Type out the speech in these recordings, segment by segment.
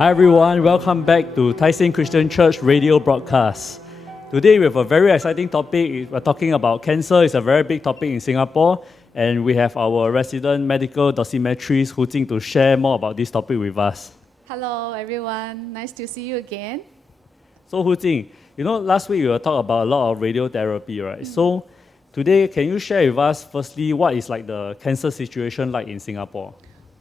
Hi everyone, welcome back to Seng Christian Church radio broadcast. Today we have a very exciting topic. We're talking about cancer. It's a very big topic in Singapore, and we have our resident medical dosimetrist Hu Jing to share more about this topic with us. Hello everyone, nice to see you again. So Hu Jing, last week we were talking about a lot of radiotherapy, right? So today, can you share with us firstly what is like the cancer situation like in Singapore?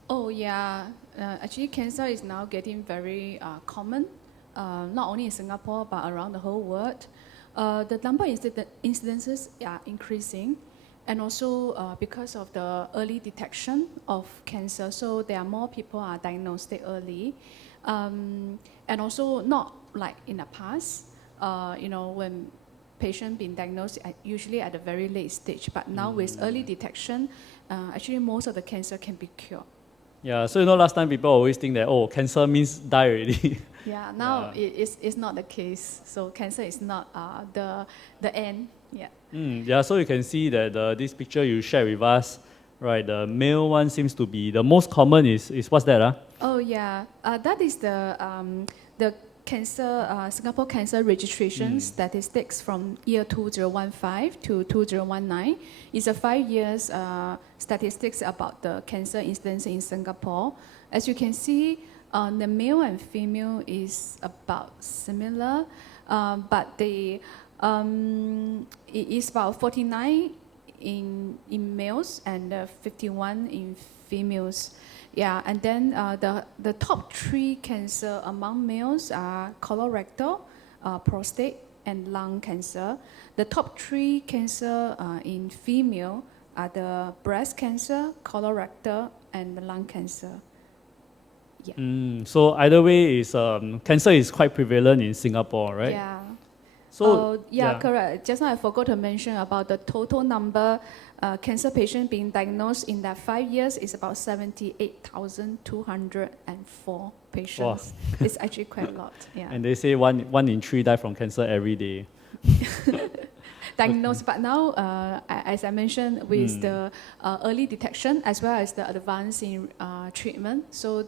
Oh yeah, actually cancer is now getting very common, not only in Singapore but around the whole world. The number of incidences are increasing, and also because of the early detection of cancer, so there are more people are diagnosed early, and also not like in the past, when patient been diagnosed usually at a very late stage, but now with early detection, actually most of the cancer can be cured. Yeah, so last time people always think that, cancer means die already. Yeah, now it's not the case. So cancer is not the end. Yeah. Yeah, so you can see that this picture you shared with us, right? The male one seems to be the most common. Is what's that? Oh yeah, that is the cancer Singapore cancer registration statistics from year 2015 to 2019. It's a 5 years statistics about the cancer incidence in Singapore. As you can see, the male and female is about similar, but it is about 49 in males and 51 in females. Yeah, and then the top 3 cancer among males are colorectal, prostate, and lung cancer. The top 3 cancer in female are the breast cancer, colorectal, and the lung cancer. Yeah. So either way, cancer is quite prevalent in Singapore, right? Yeah. So correct. Just now I forgot to mention about the total number cancer patient being diagnosed in that 5 years is about 78,204 patients. Wow. It's actually quite a lot. Yeah. And they say one in 3 die from cancer every day. Diagnosed, but now, as I mentioned, with the early detection as well as the advance in treatment, so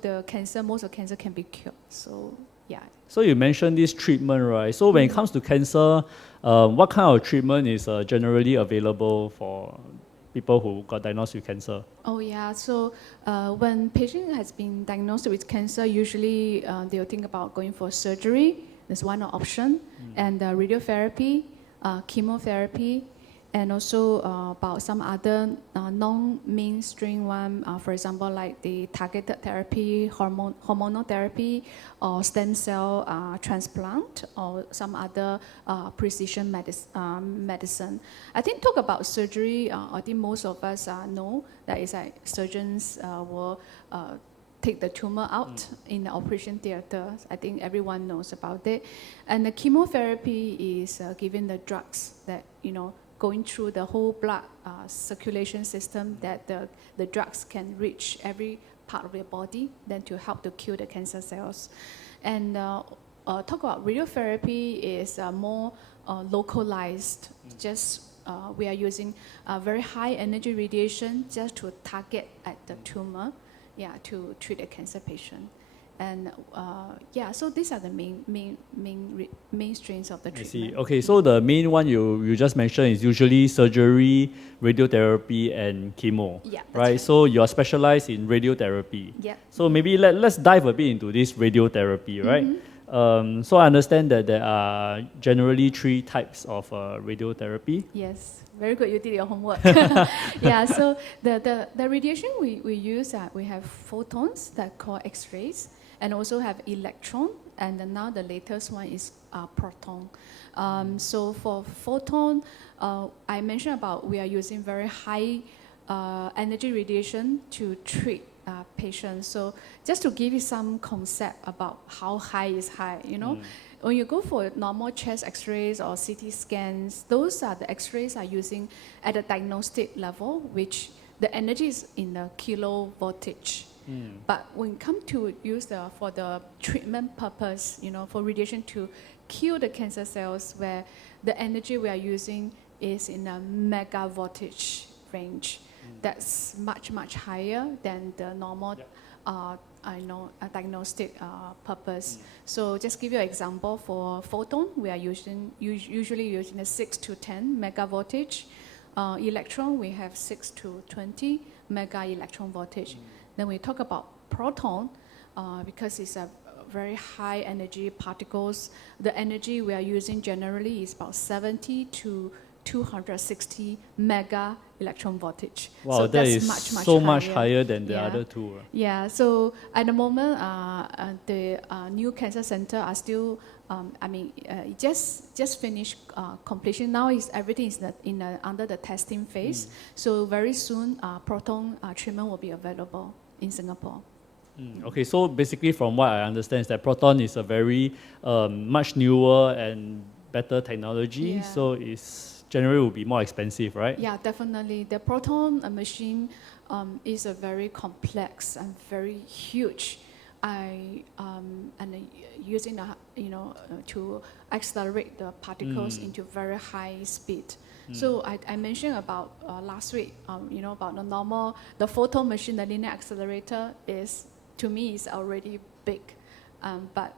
most of cancer can be cured. So yeah. So you mentioned this treatment, right? So when it comes to cancer, what kind of treatment is generally available for people who got diagnosed with cancer? Oh yeah, so when patient has been diagnosed with cancer, usually they'll think about going for surgery. There's one option, and radiotherapy, chemotherapy, and also about some other non-mainstream one, for example, like the targeted therapy, hormonal therapy, or stem cell transplant, or some other precision medicine. I think talk about surgery, I think most of us know that is like surgeons will take the tumor out in the operation theater. I think everyone knows about it. And the chemotherapy is giving the drugs that, going through the whole blood circulation system, that the drugs can reach every part of your body, then to help to kill the cancer cells. And talk about radiotherapy is more localized. Just we are using very high energy radiation just to target at the tumor, to treat a cancer patient. And so these are the main strains of the treatment. I see. Okay, so the main one you just mentioned is usually surgery, radiotherapy, and chemo. Yeah. Right? So you are specialized in radiotherapy. Yeah. So maybe let's dive a bit into this radiotherapy, right? So I understand that there are generally 3 types of radiotherapy. Yes. Very good, you did your homework. Yeah, so the radiation we use, we have photons that call X-rays, and also have electron, and then now the latest one is proton. So for photon, I mentioned about we are using very high energy radiation to treat patients. So just to give you some concept about how high is high, when you go for normal chest X-rays or CT scans, those are the X-rays are using at a diagnostic level, which the energy is in the kilovoltage. But when it comes to use for the treatment purpose, for radiation to kill the cancer cells, where the energy we are using is in a megavoltage range. That's much higher than the normal a diagnostic purpose. So just give you an example for photon, we are usually using a 6 to 10 mega voltage. Electron, we have 6 to 20 mega electron voltage. Then we talk about proton, because it's a very high energy particles. The energy we are using generally is about 70 to 260 mega electron voltage. Wow, so that that's is much higher than the Yeah. other two. Yeah, so at the moment, the new cancer center are still, just finished completion. Now everything is under the testing phase. So very soon, proton treatment will be available in Singapore. Okay, so basically from what I understand is that Proton is a very much newer and better technology, Yeah. so it's generally will be more expensive, right? Yeah, definitely. The proton machine is a very complex and very huge. Using to accelerate the particles into very high speed. So I mentioned about last week, about the photon machine, the linear accelerator to me is already big, but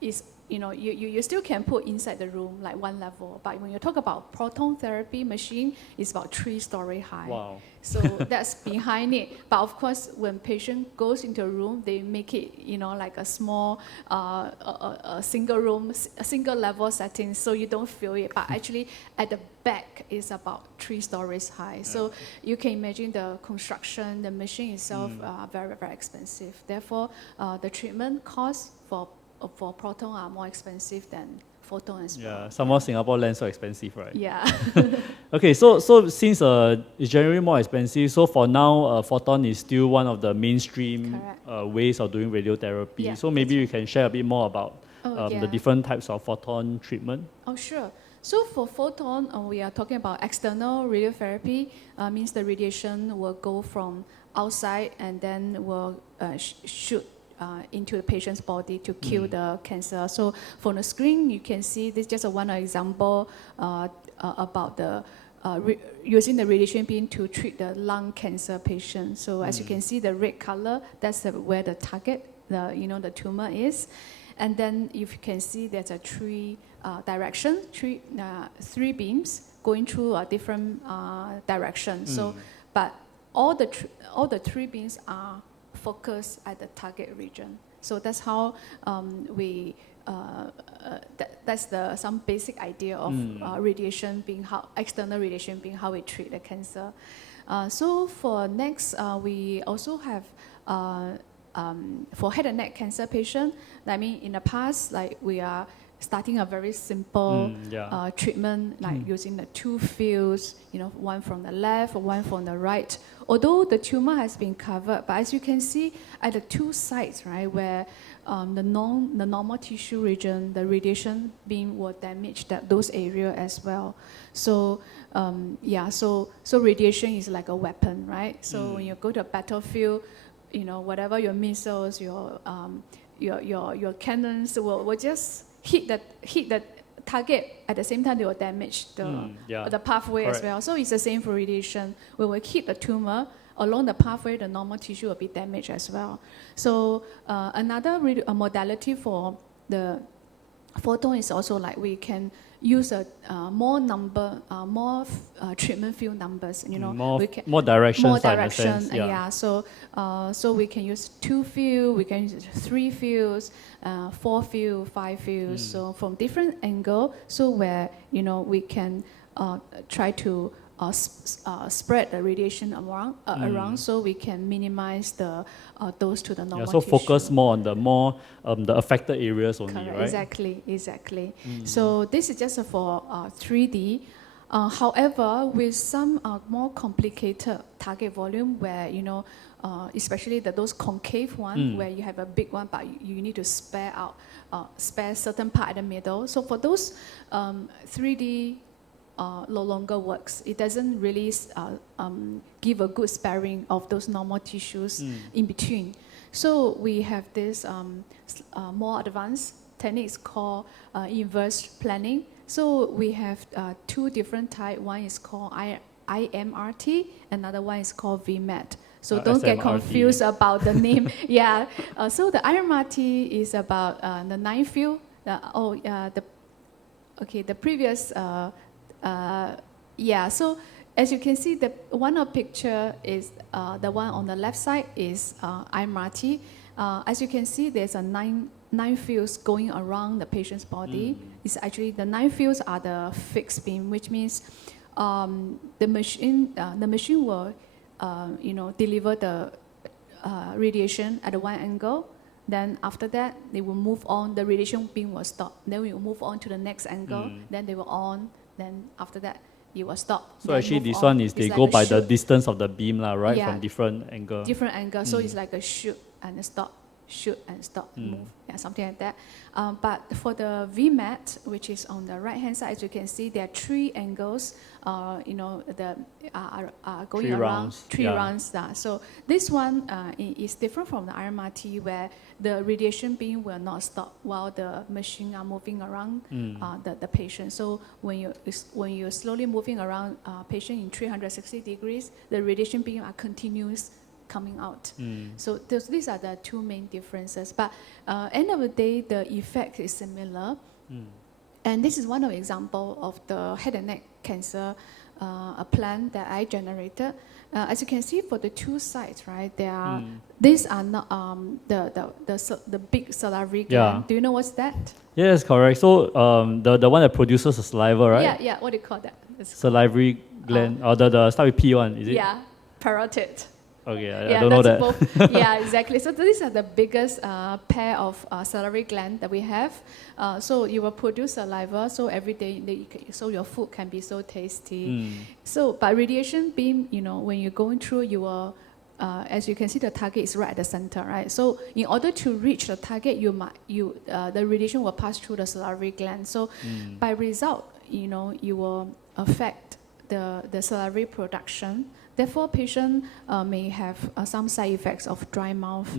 you still can put inside the room like one level. But when you talk about proton therapy machine, it's about 3-story high. Wow. So that's behind it. But of course, when patient goes into a room, they make it, like a small, a single room, a single level setting, so you don't feel it. But actually, at the back is about 3 stories high. So you can imagine the construction, the machine itself, very, very expensive. Therefore, the treatment costs for proton are more expensive than photon as well. Yeah, some more Singapore land so expensive, right? Yeah. Okay, so since it's generally more expensive, so for now, photon is still one of the mainstream ways of doing radiotherapy. Yeah, So maybe you can share a bit more about the different types of photon treatment. Oh, sure. So for photon, we are talking about external radiotherapy. Means the radiation will go from outside and then will shoot into the patient's body to kill the cancer. So from the screen, you can see this is just one example about the using the radiation beam to treat the lung cancer patient. So as you can see, the red color, that's where the target, the tumor is. And then if you can see, there's a three beams going through a different direction. So, but all the 3 beams are focused at the target region. So that's how that's some basic idea of radiation being external radiation being how we treat the cancer. So for next, we also have for head and neck cancer patient. I mean, in the past, like we are starting a very simple treatment, like using the 2 fields, one from the left or one from the right. Although the tumor has been covered, but as you can see at the 2 sides, right, where the normal tissue region, the radiation beam will damage those areas as well. So so radiation is like a weapon, right? So when you go to a battlefield, whatever your missiles, your cannons will just hit the target. At the same time, they will damage the pathway as well. So it's the same for radiation. When we hit the tumor along the pathway, the normal tissue will be damaged as well. So another modality for the photon is also like we can use more treatment field numbers. More directions. More direction. In a sense, So we can use 2 fields, we can use 3 fields, 4 fields, 5 fields. So from different angle, so where we can try to spread the radiation around, so we can minimize the dose to the normal so tissue. focus more on the affected areas only, Correct. right? Exactly. So this is just for 3D. However, with some more complicated target volume, where especially those concave one, where you have a big one, but you need to spare certain part in the middle. So for those 3D. No longer works. It doesn't really give a good sparing of those normal tissues in between. So we have this more advanced techniques called inverse planning. So we have 2 different types. One is called IMRT, another one is called VMAT. So don't get SMRT. confused about the name. Yeah. So the IMRT is about the 9 field. The previous. Yeah. So as you can see, the one of picture is the one on the left side is IMRT. As you can see, there's a nine fields going around the patient's body. It's actually the 9 fields are the fixed beam, which means the machine will deliver the radiation at one angle. Then after that, they will move on. The radiation beam will stop. Then we will move on to the next angle. Then they will on. Then after that, it will stop. So then actually, move this on. one is It's they like go a by the shoot. distance of the beam, right? Yeah. From different angle. Different angle. So it's like a shoot and a stop, shoot and stop, move. Yeah, something like that. But for the VMAT, which is on the right hand side, as you can see, there are 3 angles. The going 3 around rounds, 3 yeah. rounds. So this one is different from the IMRT, where the radiation beam will not stop while the machine are moving around the patient. So when you're slowly moving around patient in 360 degrees, the radiation beam are continuous coming out. So these are the 2 main differences. But end of the day, the effect is similar. And this is one of the example of the head and neck cancer a plan that I generated. As you can see, for the 2 sides, right? These are not the big salivary gland. Yeah. Do you know what's that? Yes, correct. So the one that produces the saliva, right? Yeah. What do you call that? Salivary gland, or the start with P one, is it? Yeah, parotid. Okay, I don't know that. Both. Yeah, exactly. So these are the biggest pair of salivary gland that we have. So you will produce saliva, so every day, so your food can be so tasty. So by radiation beam, when you're going through, you will, as you can see, the target is right at the center, right? So in order to reach the target, the radiation will pass through the salivary gland. So by result, you will affect the salivary production. Therefore, patient may have some side effects of dry mouth.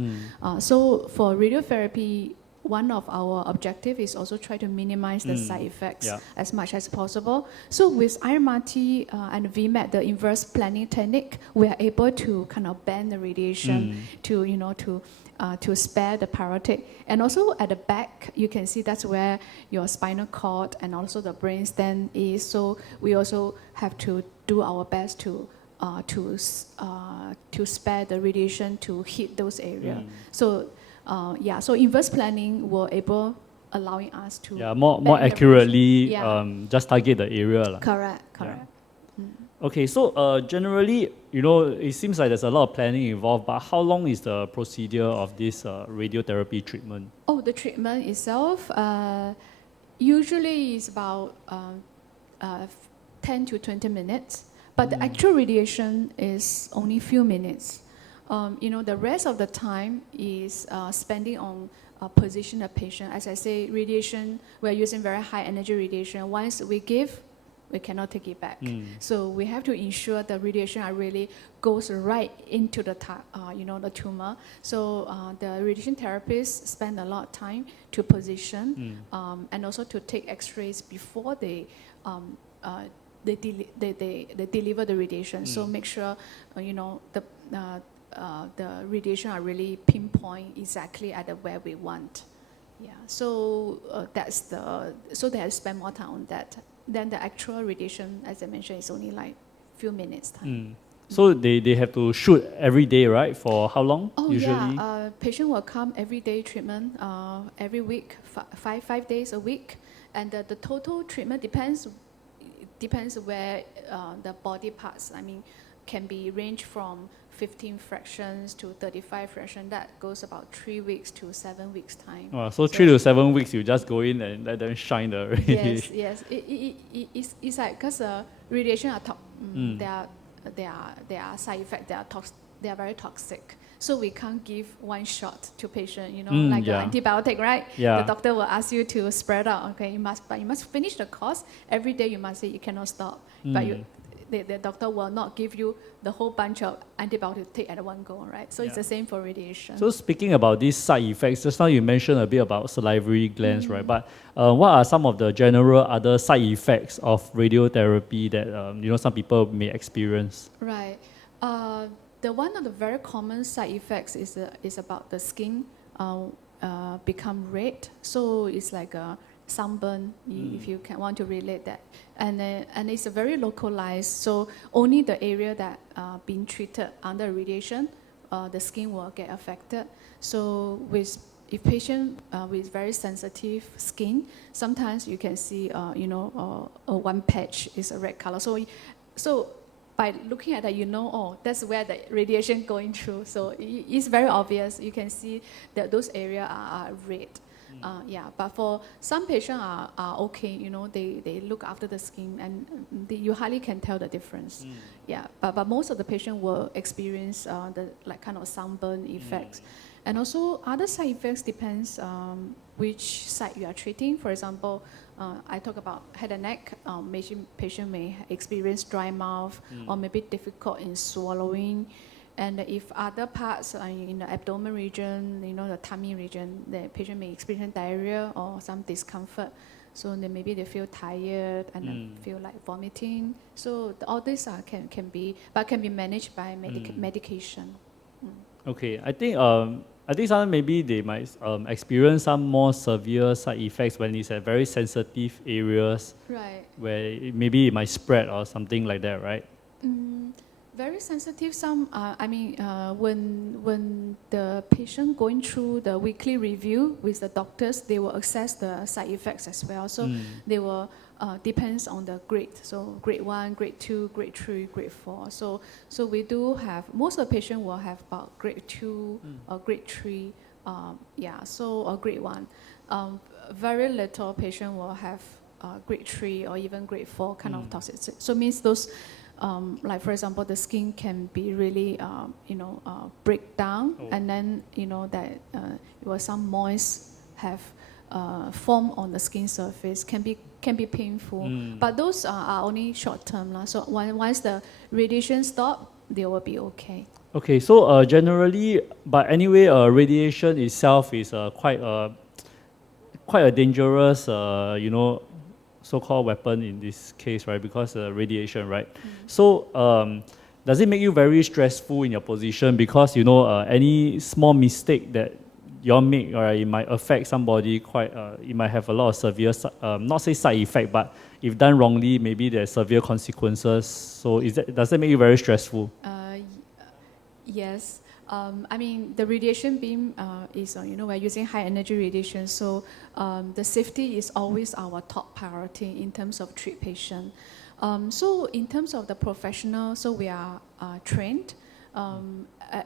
So for radiotherapy, one of our objective is also try to minimize the side effects as much as possible. So with IMRT and VMAT, the inverse planning technique, we are able to kind of bend the radiation to spare the parotid. And also at the back, you can see that's where your spinal cord and also the brainstem is. So we also have to do our best to spare the radiation to hit those areas. So so inverse planning will allowing us to more accurately just target the area. Correct. Okay, so generally, it seems like there's a lot of planning involved, but how long is the procedure of this radiotherapy treatment? Oh, the treatment itself usually is about 10 to 20 minutes. But the actual radiation is only few minutes. The rest of the time is spending on position the patient. As I say, radiation, we're using very high energy radiation. Once we give, we cannot take it back. So we have to ensure the radiation really goes right into the the tumor. So the radiation therapists spend a lot of time to position and also to take X-rays before they deliver the radiation. So make sure the radiation are really pinpoint exactly at where we want. Yeah. So so they have spent more time on that. Then the actual radiation, as I mentioned, is only like few minutes time. So they have to shoot every day, right? For how long? Oh usually? Yeah. Patient will come every day treatment every week, 5 days a week, and the total treatment depends where the body parts, can be range from 15 fractions to 35 fractions. That goes about 3 weeks to 7 weeks time. So 3 to 7 weeks, you just go in and let them shine the radiation. Yes. It's like because radiation are there are side effects. They are very toxic. So we can't give one shot to patient, like an antibiotic, right? Yeah. The doctor will ask you to spread out. Okay, you must finish the course every day. You must say you cannot stop, but the doctor will not give you the whole bunch of antibiotics to take at one go, right? So it's the same for radiation. So speaking about these side effects, just now you mentioned a bit about salivary glands, right? But what are some of the general other side effects of radiotherapy that some people may experience? Right. one of the very common side effects is about the skin become red. So it's like a sunburn, if you want to relate that. And it's a very localized. So only the area that being treated under radiation, the skin will get affected. So if patient with very sensitive skin, sometimes you can see, one patch is a red color. So by looking at that, that's where the radiation going through. So it's very obvious. You can see that those areas are red. But for some patients are okay. They look after the skin, and you hardly can tell the difference. But most of the patients will experience the kind of sunburn effects. And also other side effects depends which side you are treating. For example, I talk about head and neck. Patient may experience dry mouth or maybe difficult in swallowing. And if other parts in the abdomen region, the tummy region, the patient may experience diarrhea or some discomfort. So then maybe they feel tired and then feel like vomiting. So all this can be managed by medication. Okay, I think sometimes maybe they might experience some more severe side effects when it's at very sensitive areas, right? Where maybe it might spread or something like that, right? Very sensitive. When the patient going through the weekly review with the doctors, they will assess the side effects as well. So they will depends on the grade. So grade 1, grade 2, grade 3, grade 4. So we do have, most of the patient will have about grade 2 or grade 3. Or grade 1. Very little patient will have grade 3 or even grade 4 kind of toxicity. So means those. Like for example, the skin can be really, break down, and then that some moist have formed on the skin surface. Can be painful, but those are only short term. So once the radiation stop, they will be okay. Okay, so generally, but anyway, radiation itself is quite a dangerous, so-called weapon in this case, right? Because radiation, right? So does it make you very stressful in your position? Because any small mistake that you make, right, it might affect somebody quite. It might have a lot of severe, not say side effect, but if done wrongly, maybe there's severe consequences. So does that make you very stressful? Yes. The radiation beam is, we're using high energy radiation, so the safety is always our top priority in terms of treat patient. So in terms of the professional, so we are trained.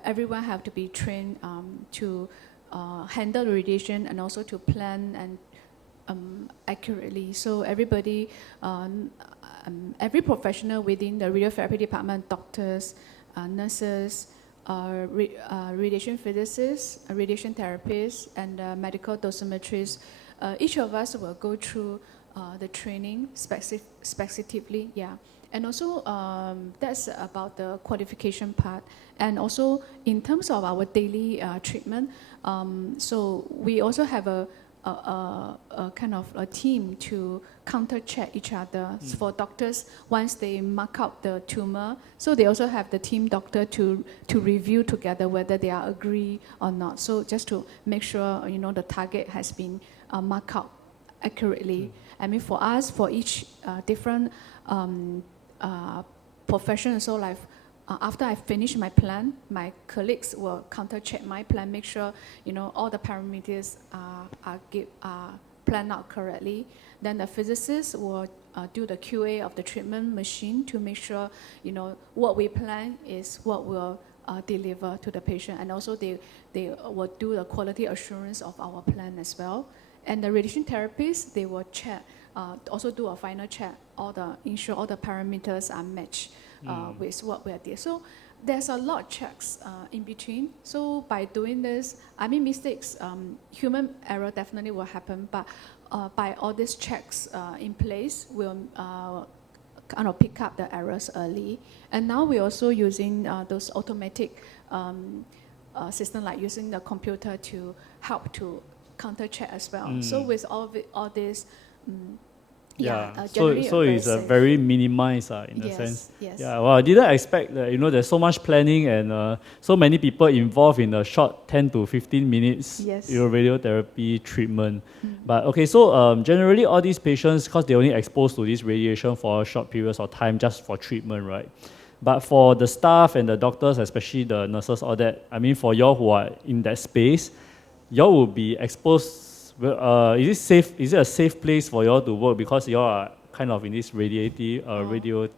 Everyone have to be trained to handle the radiation and also to plan and accurately. So everybody, every professional within the radiotherapy department, doctors, nurses, radiation physicists, radiation therapists, and medical dosimetrists. Each of us will go through the training specifically, And also that's about the qualification part. And also in terms of our daily treatment, so we also have a kind of a team to counter-check each other. So for doctors, once they mark out the tumor, so they also have the team doctor to review together whether they are agree or not. So just to make sure the target has been marked out accurately. For us, for each different profession, so like after I finish my plan, my colleagues will counter-check my plan, make sure all the parameters are planned out correctly. Then the physicists will do the QA of the treatment machine to make sure what we plan is what will deliver to the patient, and also they will do the quality assurance of our plan as well. And the radiation therapists, they will check, also do a final check, ensure all the parameters are matched with what we are doing. So there's a lot of checks in between. So by doing this, mistakes, human error definitely will happen, but by all these checks in place, we'll kind of pick up the errors early. And now we're also using those automatic system, like using the computer to help to counter check as well. So with all this So it's very minimized in a sense. Yes. Yeah, well, I didn't expect that, there's so much planning and so many people involved in a short 10 to 15 minutes radiotherapy treatment. But okay, so generally all these patients, because they're only exposed to this radiation for short periods of time just for treatment, right? But for the staff and the doctors, especially the nurses, all that, I mean, for y'all who are in that space, y'all will be exposed. Is it safe? Is it a safe place for y'all to work because y'all are kind of in this radioactive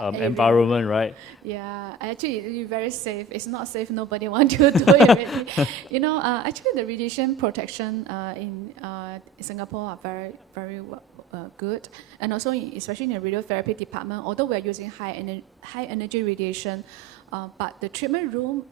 environment, right? Yeah, actually, it's very safe. It's not safe. Nobody wants to do it. Really. Actually, the radiation protection in Singapore are very, very good, and also especially in the radiotherapy department. Although we are using high energy radiation. But the treatment room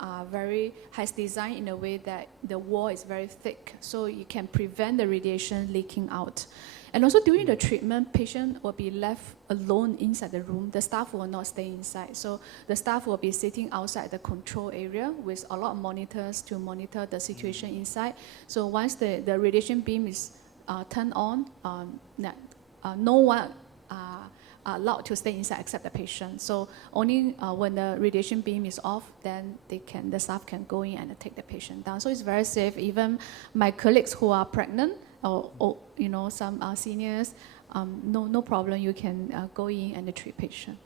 has designed in a way that the wall is very thick, so you can prevent the radiation leaking out. And also during the treatment, patient will be left alone inside the room. The staff will not stay inside. So the staff will be sitting outside the control area with a lot of monitors to monitor the situation inside. So once the radiation beam is turned on, no one allowed to stay inside except the patient. So only when the radiation beam is off, then the staff can go in and take the patient down. So it's very safe. Even my colleagues who are pregnant or some seniors, no problem. You can go in and treat patient.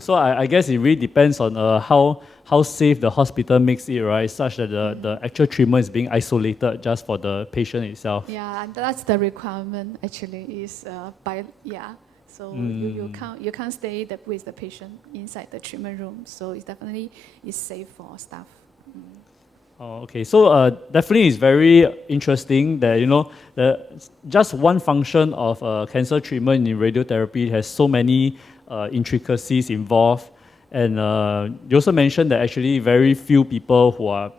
So I guess it really depends on how safe the hospital makes it, right? Such that the actual treatment is being isolated just for the patient itself. Yeah, and that's the requirement actually So you can't stay with the patient inside the treatment room. So it definitely is safe for staff. Oh, okay. So definitely it's very interesting that just one function of cancer treatment in radiotherapy has so many intricacies involved, and you also mentioned that actually very few people who are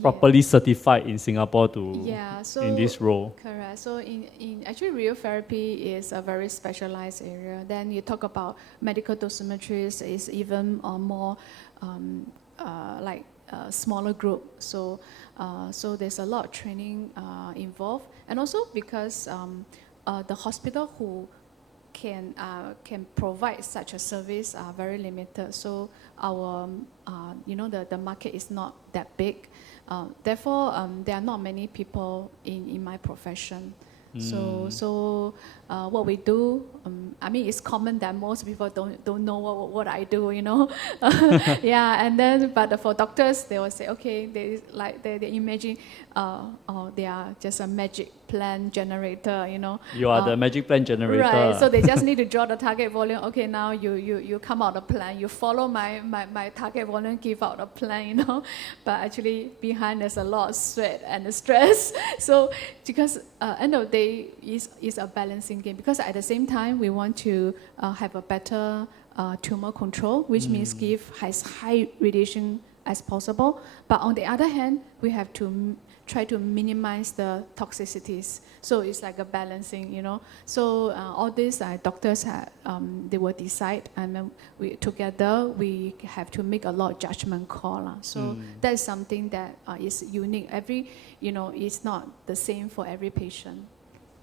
properly certified in Singapore in this role. Correct. So in actually radiotherapy is a very specialized area. Then you talk about medical dosimetrist is even more like a smaller group. So there's a lot of training involved, and also because the hospital who can provide such a service are very limited. So our the market is not that big. Therefore, there are not many people in my profession. So what we do, it's common that most people don't know what I do, Yeah, and then but for doctors, they will say, okay, they imagine, they are just a magic plan generator, You are the magic plan generator. Right. So they just need to draw the target volume. Okay, now you come out a plan. You follow my target volume, give out a plan, But actually behind there's a lot of sweat and stress. So because end of the day is a balancing game. Because at the same time we want to have a better tumor control, which means give as high radiation as possible. But on the other hand, we have to try to minimize the toxicities. So it's like a balancing, So all this doctors they will decide, and then we have to make a lot of judgment call. So that's something that is unique. It's not the same for every patient.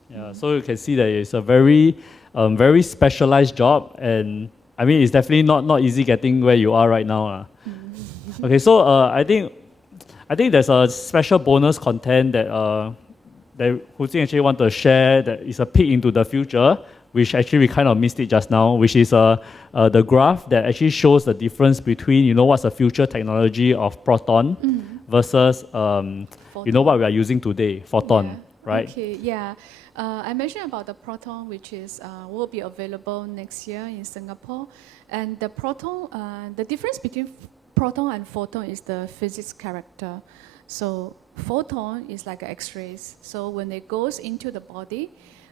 Yeah, so you can see that it's a very, very specialized job, and it's definitely not easy getting where you are right now. Okay, so I think there's a special bonus content that Hu Jing actually want to share that is a peek into the future, which actually we kind of missed it just now, which is the graph that actually shows the difference between what's the future technology of Proton versus what we are using today, Photon, right? Okay, yeah. I mentioned about the Proton, which will be available next year in Singapore, and the Proton, the difference between Proton and Photon is the physics character. So Photon is like X-rays. So when it goes into the body,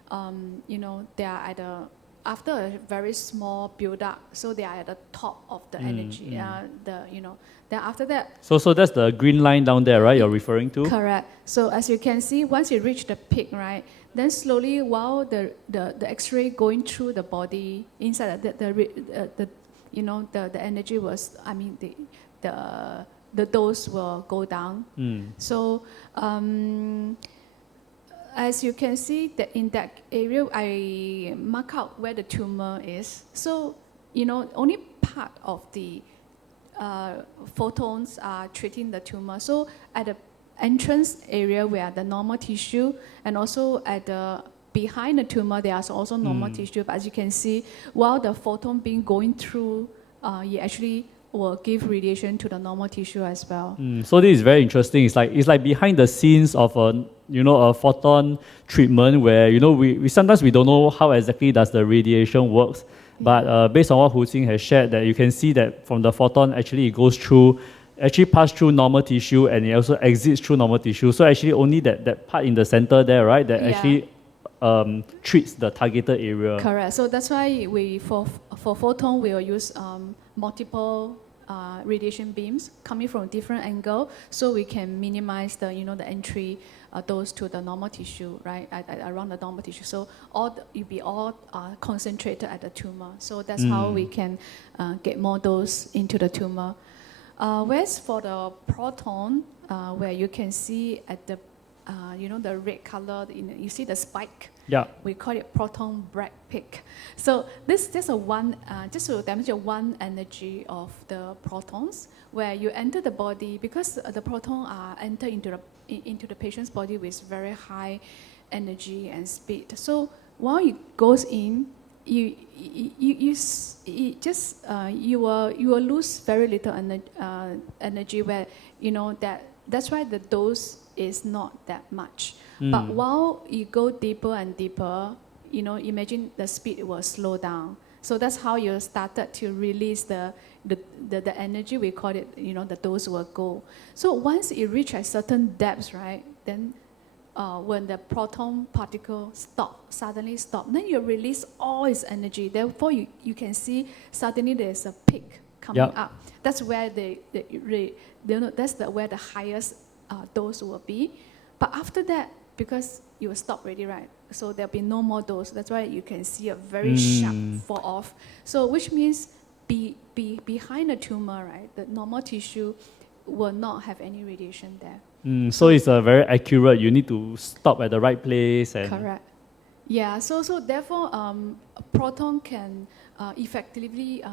they are after a very small build-up, so they are at the top of the energy. Then after that. So that's the green line down there, right? You're referring to? Correct. So as you can see, once you reach the peak, right, then slowly, while the X-ray going through the body inside the energy was, the dose will go down. So as you can see, that in that area, I mark out where the tumor is. So, only part of the photons are treating the tumor. So, at the entrance area where the normal tissue, and also at the behind the tumor, there is also normal tissue. But as you can see, while the photon being going through, you actually will give radiation to the normal tissue as well. So this is very interesting. It's like behind the scenes of a photon treatment where we sometimes we don't know how exactly does the radiation works. But based on what Hu Jing has shared, that you can see that from the photon actually it goes through, actually pass through normal tissue and it also exits through normal tissue. So actually only that part in the center there, right, that actually treats the targeted area. Correct. So that's why for photon we will use multiple radiation beams coming from different angle, so we can minimize the the entry dose to the normal tissue, right, around the normal tissue. So it be all concentrated at the tumor. So that's how we can get more dose into the tumor. Whereas for the proton, where you can see at the the red color, you see the spike. Yeah. We call it proton bright peak. So this is just to demonstrate one energy of the protons, where you enter the body, because the proton enter into the patient's body with very high energy and speed. So while it goes in, you will lose very little energy, where that's why the dose is not that much. But while you go deeper and deeper, imagine the speed will slow down. So that's how you started to release the energy. We call it, the dose will go. So once it reaches a certain depth, right, then when the proton particle suddenly stop, then you release all its energy. Therefore, you can see suddenly there's a peak coming up. That's where where the highest dose will be. But after that, because you will stop already, right? So there'll be no more dose. That's why you can see a very sharp fall off. So which means behind the tumor, right, the normal tissue will not have any radiation there. So it's very accurate. You need to stop at the right place. Correct. Yeah. So therefore, proton can effectively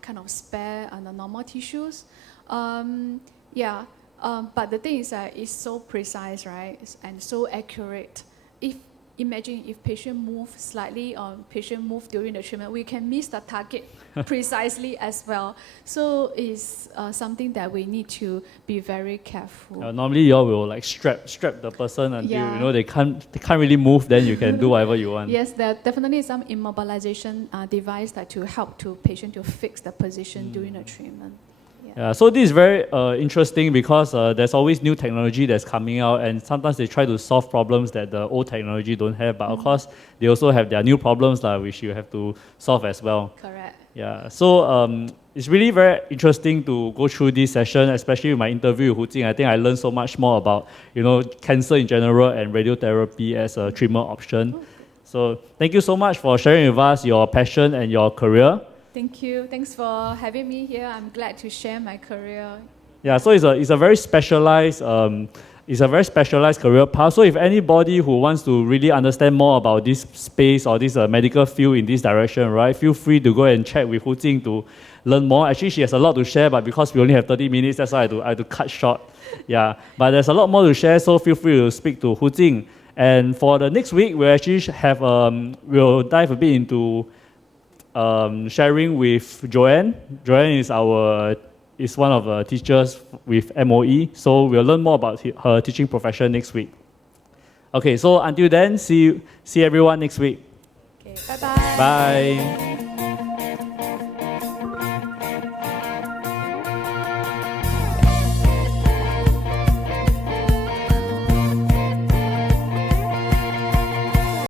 kind of spare the normal tissues. But the thing is that it's so precise, right, and so accurate. Imagine if patient move slightly or patient move during the treatment, we can miss the target precisely as well. So it's something that we need to be very careful. Normally, you all will strap the person until they can't really move. Then you can do whatever you want. Yes, there definitely is some immobilization device that to help to patient to fix the position during the treatment. Yeah, so this is very interesting because there's always new technology that's coming out, and sometimes they try to solve problems that the old technology don't have. But of course, they also have their new problems which you have to solve as well. Correct. Yeah, so it's really very interesting to go through this session, especially with my interview with Hu Jing. I think I learned so much more about cancer in general and radiotherapy as a treatment option. So thank you so much for sharing with us your passion and your career. Thank you. Thanks for having me here. I'm glad to share my career. Yeah, so it's a very specialized career path. So if anybody who wants to really understand more about this space or this medical field in this direction, right, feel free to go and chat with Hu Jing to learn more. Actually, she has a lot to share, but because we only have 30 minutes, that's why I had to cut short. Yeah, but there's a lot more to share, so feel free to speak to Hu Jing. And for the next week, we'll actually have we'll dive a bit into sharing with Joanne. Joanne is one of the teachers with MOE, so we'll learn more about her teaching profession next week. Okay, so until then, see everyone next week. Okay, bye-bye. Bye.